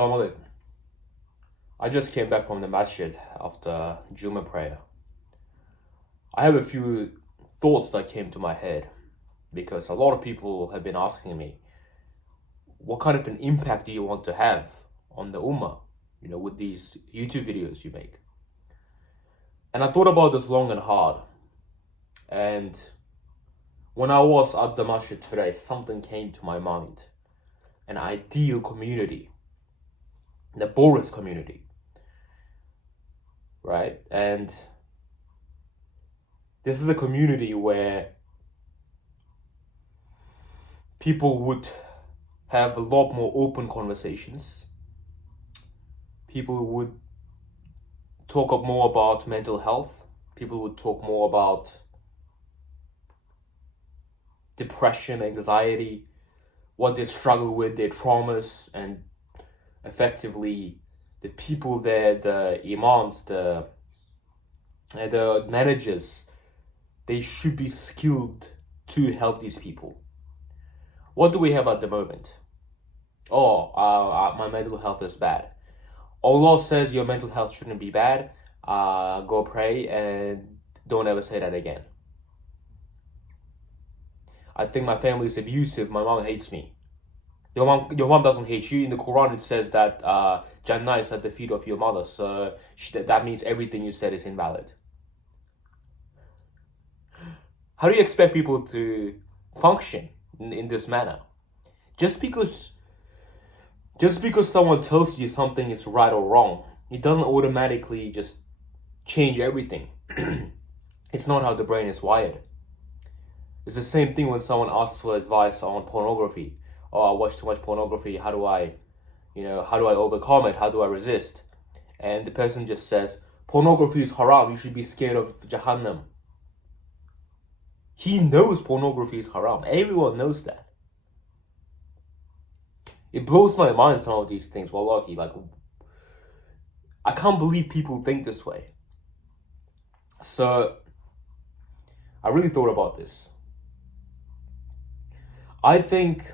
Assalamu alaikum. I just came back from the masjid after Jummah prayer. I have a few thoughts that came to my head because a lot of people have been asking me, what kind of an impact do you want to have on the ummah, with these YouTube videos you make? And I thought about this long and hard. And when I was at the masjid today, something came to my mind. An ideal community, the Boris community, right? And this is a community where people would have a lot more open conversations. People would talk up more about mental health. People would talk more about depression, anxiety, what they struggle with, their traumas, and effectively the people there, the imams, the managers, they should be skilled to help these people. What do we have at the moment? My mental health is bad. Allah says your mental health shouldn't be bad. Go pray and don't ever say that again. I think my family is abusive. My mom hates me. Your mom doesn't hate you. In the Quran, it says that Jannah is at the feet of your mother. So that means everything you said is invalid. How do you expect people to function in this manner? Just because someone tells you something is right or wrong, it doesn't automatically just change everything. It's not how the brain is wired. It's the same thing when someone asks for advice on pornography. I watch too much pornography. How do I overcome it? How do I resist? And the person just says, pornography is haram. You should be scared of Jahannam. He knows pornography is haram. Everyone knows that. It blows my mind, some of these things. Wallahi, I can't believe people think this way. So, I really thought about this. I think,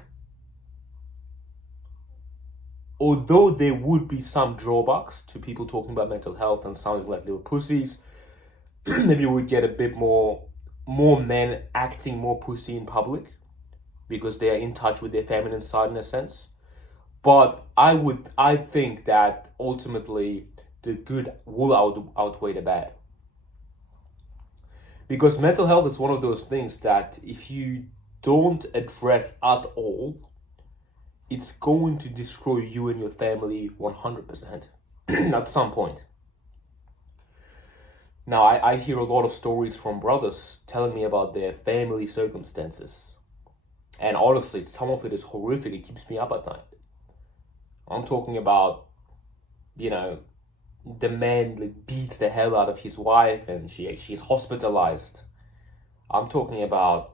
although there would be some drawbacks to people talking about mental health and sounding like little pussies, maybe we'd get a bit more men acting more pussy in public because they are in touch with their feminine side in a sense. But I think that ultimately the good will outweigh the bad. Because mental health is one of those things that if you don't address at all, it's going to destroy you and your family 100% at some point. Now, I hear a lot of stories from brothers telling me about their family circumstances. And honestly, some of it is horrific. It keeps me up at night. I'm talking about, the man beats the hell out of his wife and she's hospitalized. I'm talking about,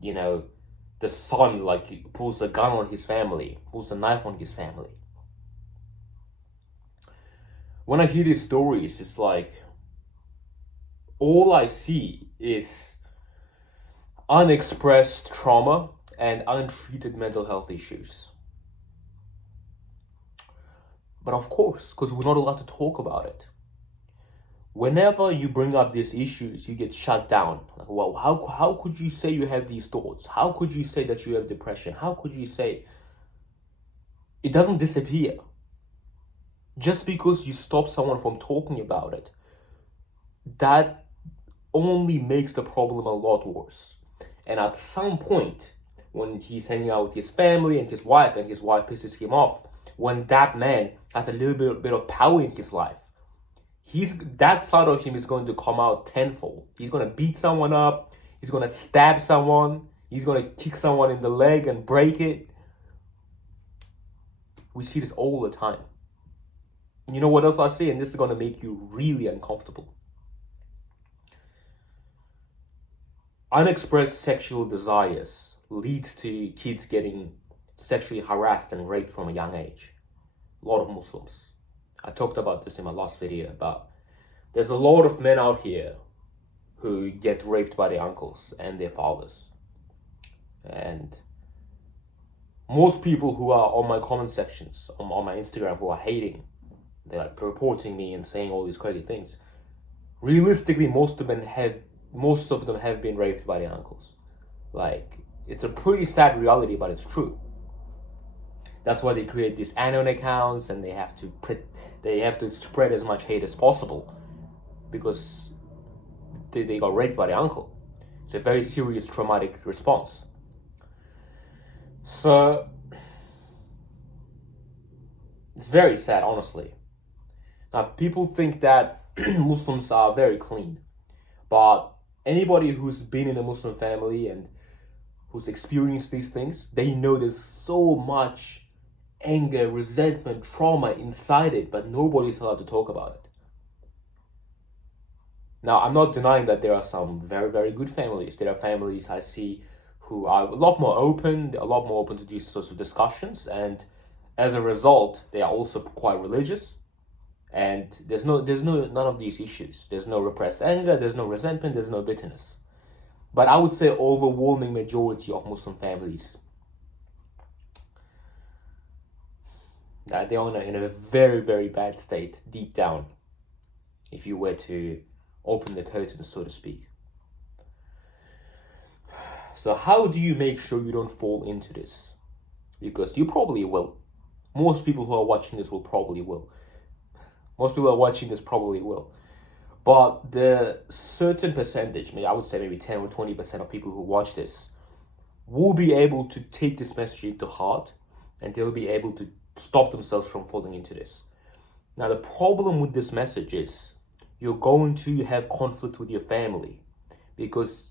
the son pulls a gun on his family, pulls a knife on his family. When I hear these stories, it's like all I see is unexpressed trauma and untreated mental health issues. But of course, because we're not allowed to talk about it. Whenever you bring up these issues, you get shut down. Well, how could you say you have these thoughts? How could you say that you have depression? How could you say it doesn't disappear? Just because you stop someone from talking about it, that only makes the problem a lot worse. And at some point, when he's hanging out with his family and his wife pisses him off, when that man has a little bit of power in his life, that side of him is going to come out tenfold. He's going to beat someone up. He's going to stab someone. He's going to kick someone in the leg and break it. We see this all the time. You know what else I see? And this is going to make you really uncomfortable. Unexpressed sexual desires leads to kids getting sexually harassed and raped from a young age. A lot of Muslims. I talked about this in my last video, but there's a lot of men out here who get raped by their uncles and their fathers. And most people who are on my comment sections on my Instagram who are hating, they're like reporting me and saying all these crazy things. Realistically, most of them have been raped by their uncles. Like, it's a pretty sad reality, but it's true. That's why they create these anon accounts, and they have to spread as much hate as possible, because they got raped by their uncle. It's a very serious traumatic response. So it's very sad, honestly. Now, people think that Muslims are very clean, but anybody who's been in a Muslim family and who's experienced these things, they know there's so much anger, resentment, trauma inside it, but nobody's allowed to talk about it. Now, I'm not denying that there are some very, very good families. There are families I see who are a lot more open, to these sorts of discussions, and as a result, they are also quite religious. And there's none of these issues. There's no repressed anger, there's no resentment, there's no bitterness. But I would say overwhelming majority of Muslim families, they're in a very, very bad state deep down, if you were to open the curtains, so to speak. So how do you make sure you don't fall into this? Because you probably will. Most people who are watching this probably will. But the certain percentage, maybe I would say maybe 10 or 20% of people who watch this will be able to take this message to heart, and they'll be able to stop themselves from falling into this. Now, the problem with this message is you're going to have conflict with your family, because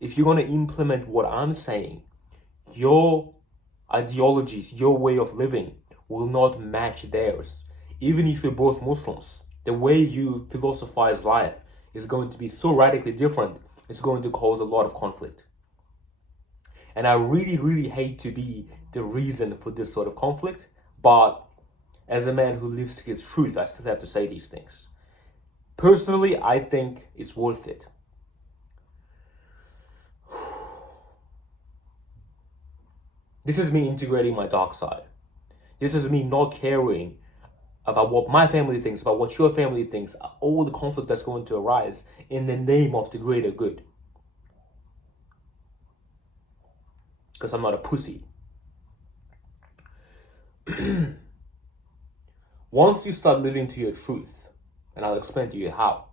if you're going to implement what I'm saying, your ideologies, your way of living will not match theirs. Even if you're both Muslims, the way you philosophize life is going to be so radically different, it's going to cause a lot of conflict. And I really, really hate to be the reason for this sort of conflict, but as a man who lives his truth, I still have to say these things. Personally, I think it's worth it. This is me integrating my dark side. This is me not caring about what my family thinks, about what your family thinks, all the conflict that's going to arise in the name of the greater good. Because I'm not a pussy. Once you start living to your truth, and I'll explain to you how,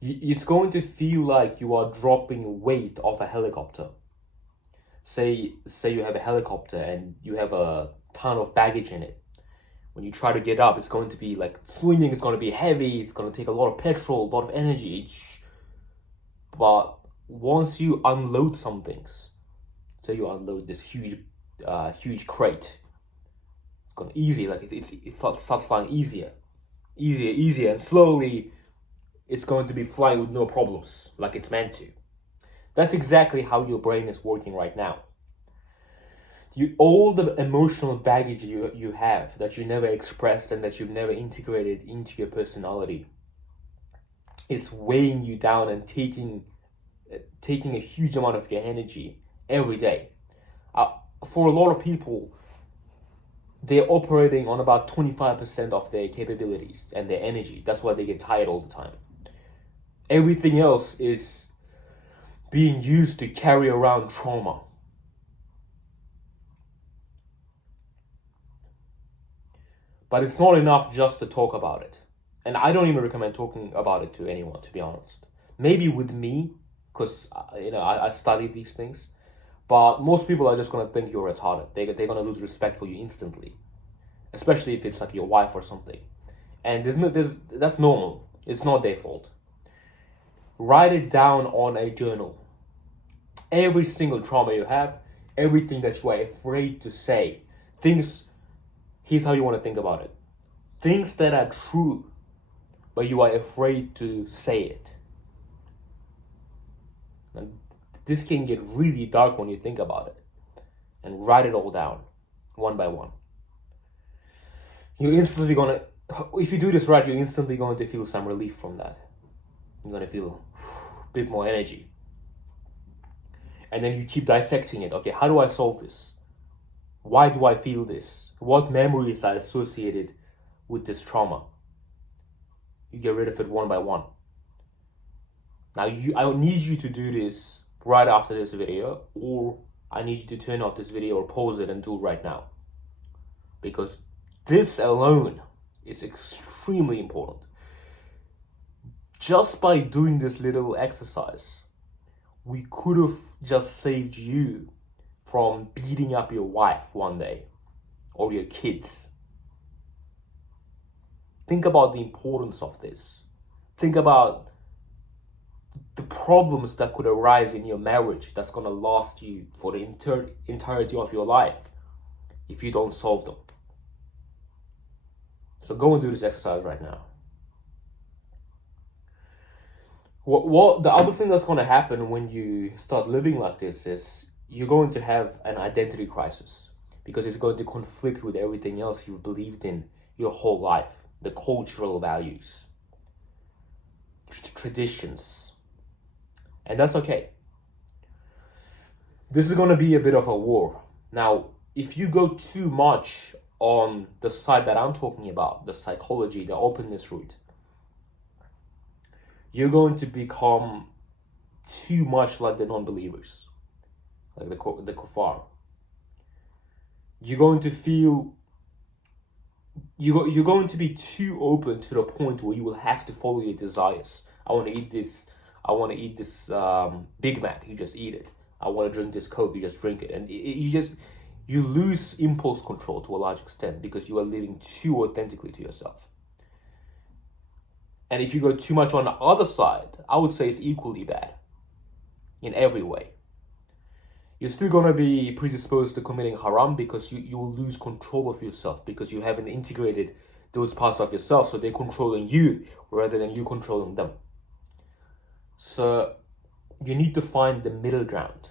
it's going to feel like you are dropping weight off a helicopter. Say you have a helicopter and you have a ton of baggage in it. When you try to get up, it's going to be like swinging, it's going to be heavy, it's going to take a lot of petrol, a lot of energy. But once you unload some things, say you unload this huge crate, it's going easy, like it starts flying easier, and slowly it's going to be flying with no problems, like it's meant to. That's exactly how your brain is working right now. All the emotional baggage you have that you never expressed and that you've never integrated into your personality is weighing you down and taking a huge amount of your energy every day. For a lot of people, they're operating on about 25% of their capabilities and their energy. That's why they get tired all the time. Everything else is being used to carry around trauma. But it's not enough just to talk about it. And I don't even recommend talking about it to anyone, to be honest. Maybe with me, because I studied these things. But most people are just going to think you're retarded. They're going to lose respect for you instantly. Especially if it's like your wife or something. And that's normal. It's not their fault. Write it down on a journal. Every single trauma you have, everything that you are afraid to say, here's how you want to think about it. Things that are true, but you are afraid to say it. And this can get really dark when you think about it. And write it all down, one by one. If you do this right, you're instantly going to feel some relief from that. You're going to feel a bit more energy. And then you keep dissecting it. Okay, how do I solve this? Why do I feel this? What memories are associated with this trauma? You get rid of it one by one. Now, I need you to do this right after this video, or I need you to turn off this video or pause it and do it right now. Because this alone is extremely important. Just by doing this little exercise, we could have just saved you from beating up your wife one day or your kids. Think about the importance of this. Think about the problems that could arise in your marriage that's going to last you for the entirety of your life if you don't solve them. So go and do this exercise right now. What the other thing that's going to happen when you start living like this is you're going to have an identity crisis, because it's going to conflict with everything else you've believed in your whole life. The cultural values, traditions, and that's okay. This is going to be a bit of a war. Now, if you go too much on the side that I'm talking about, the psychology, the openness route, you're going to become too much like the non-believers, like the kuffar. You're going to feel, you're going to be too open to the point where you will have to follow your desires. I want to eat this Big Mac, you just eat it. I want to drink this Coke, you just drink it. And you lose impulse control to a large extent because you are living too authentically to yourself. And if you go too much on the other side, I would say it's equally bad in every way. You're still going to be predisposed to committing haram because you will lose control of yourself because you haven't integrated those parts of yourself, so they're controlling you rather than you controlling them. So you need to find the middle ground.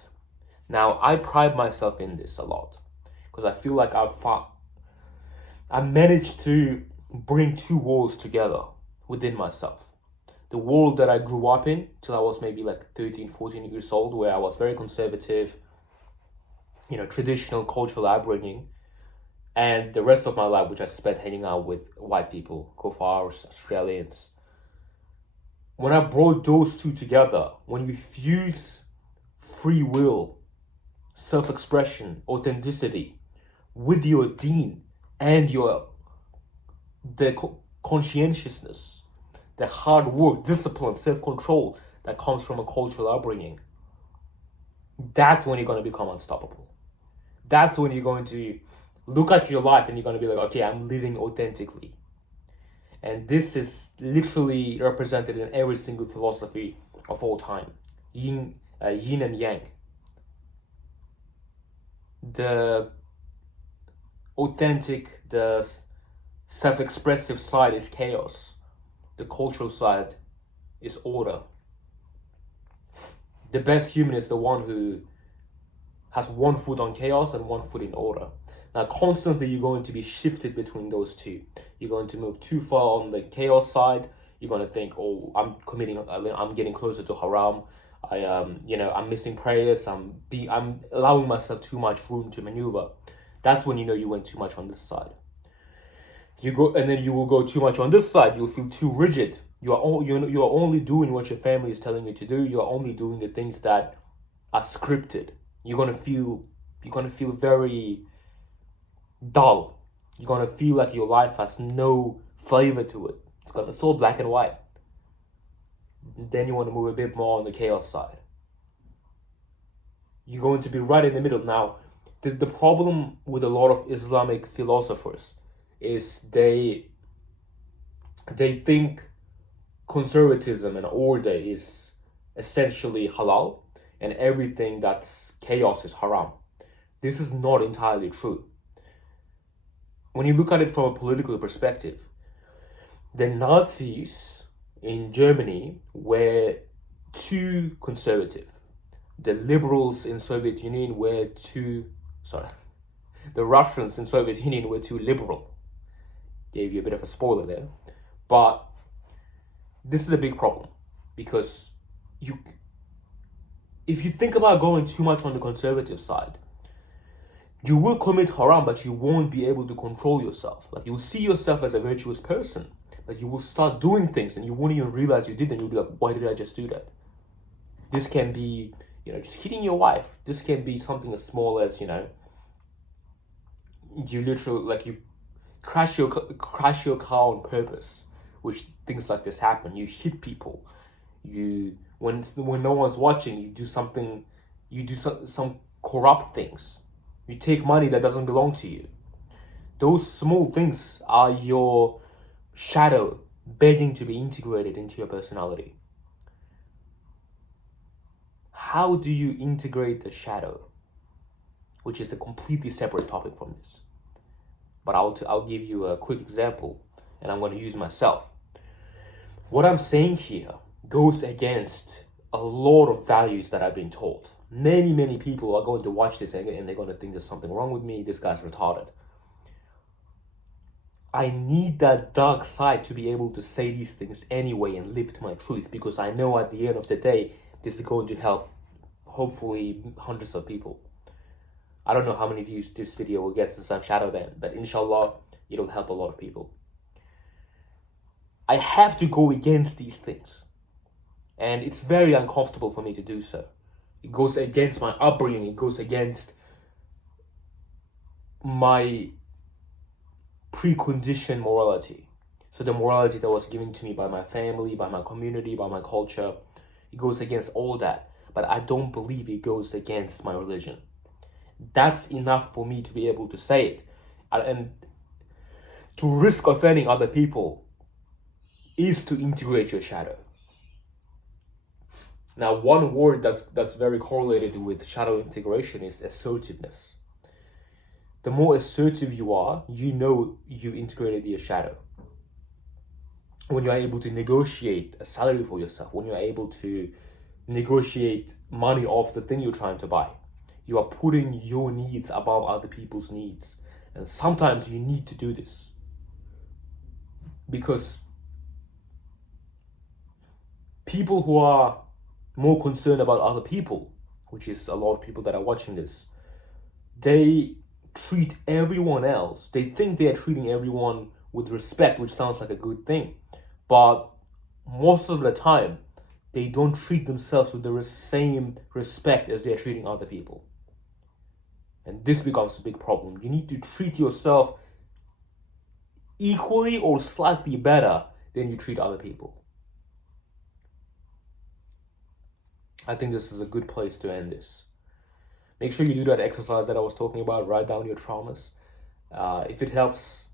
Now, I pride myself in this a lot because I feel like I managed to bring two worlds together within myself. The world that I grew up in till I was maybe like 13, 14 years old, where I was very conservative, traditional cultural upbringing, and the rest of my life, which I spent hanging out with white people, kuffars, Australians. When I brought those two together, when you fuse free will, self-expression, authenticity with your deen and the conscientiousness, the hard work, discipline, self-control that comes from a cultural upbringing, that's when you're going to become unstoppable. That's when you're going to look at your life and you're going to be like, okay, I'm living authentically. And this is literally represented in every single philosophy of all time. Yin and yang. The authentic, the self-expressive side is chaos. The cultural side is order. The best human is the one who has one foot on chaos and one foot in order. Now, constantly you're going to be shifted between those two. You're going to move too far on the chaos side. You're going to think, oh, I'm getting closer to haram. I'm missing prayers. I'm allowing myself too much room to maneuver. That's when you went too much on this side. You will go too much on this side. You'll feel too rigid. You are only doing what your family is telling you to do. You are only doing the things that are scripted. You're gonna feel very dull. You're gonna feel like your life has no flavor to it. It's all black and white. Then you want to move a bit more on the chaos side. You're going to be right in the middle. Now, the problem with a lot of Islamic philosophers is they think conservatism and order is essentially halal and everything that's chaos is haram. This is not entirely true. When you look at it from a political perspective, the Nazis in Germany were too conservative. The liberals in Soviet Union were the Russians in Soviet Union were too liberal. Gave you a bit of a spoiler there. But this is a big problem because if you think about going too much on the conservative side, you will commit haram, but you won't be able to control yourself. Like, you'll see yourself as a virtuous person, but you will start doing things and you won't even realize you did, and you'll be like, why did I just do that? This can be, just hitting your wife. This can be something as small as, you literally, like, you crash your car on purpose, which things like this happen. You hit people. When no one's watching, you do something, some corrupt things. You take money that doesn't belong to you. Those small things are your shadow begging to be integrated into your personality. How do you integrate the shadow? Which is a completely separate topic from this. But I'll give you a quick example, and I'm going to use myself. What I'm saying here goes against a lot of values that I've been taught. Many people are going to watch this and they're going to think there's something wrong with me. This guy's retarded. I need that dark side to be able to say these things anyway and live to my truth, because I know at the end of the day, this is going to help, hopefully, hundreds of people. I don't know how many views this video will get since I'm shadow banned, but inshallah, it'll help a lot of people. I have to go against these things, and it's very uncomfortable for me to do so. It goes against my upbringing. It goes against my preconditioned morality. So the morality that was given to me by my family, by my community, by my culture, it goes against all that. But I don't believe it goes against my religion. That's enough for me to be able to say it. And to risk offending other people is to integrate your shadow. Now, one word that's very correlated with shadow integration is assertiveness. The more assertive you are, you integrated your shadow. When you're able to negotiate a salary for yourself, when you're able to negotiate money off the thing you're trying to buy, you are putting your needs above other people's needs. And sometimes you need to do this, because people who are more concerned about other people, which is a lot of people that are watching this, they treat everyone else. They think they are treating everyone with respect, which sounds like a good thing. But most of the time, they don't treat themselves with the same respect as they're treating other people. And this becomes a big problem. You need to treat yourself equally or slightly better than you treat other people. I think this is a good place to end this. Make sure you do that exercise that I was talking about. Write down your traumas. If it helps,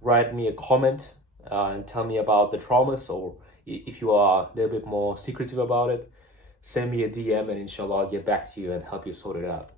write me a comment and tell me about the traumas, or if you are a little bit more secretive about it, send me a DM and inshallah I'll get back to you and help you sort it out.